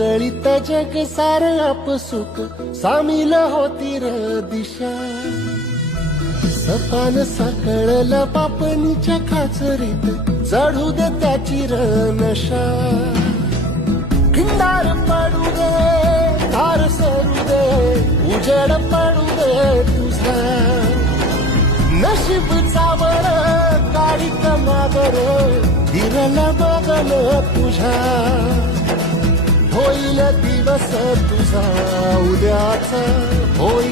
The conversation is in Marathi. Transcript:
उजळीत जग सार आपसुक सामील होती र दिशा. सपान साकळलं पापणीच्या खाचरीत चढू दे त्याची र नशा. खिंडार पडू दे धार सरू दे उजेड पडू दे तुझा. नशीब चावळ काढीत मागर दिरला बगल तुझ्या. होईल दिवस तुझा उद्याचा होईल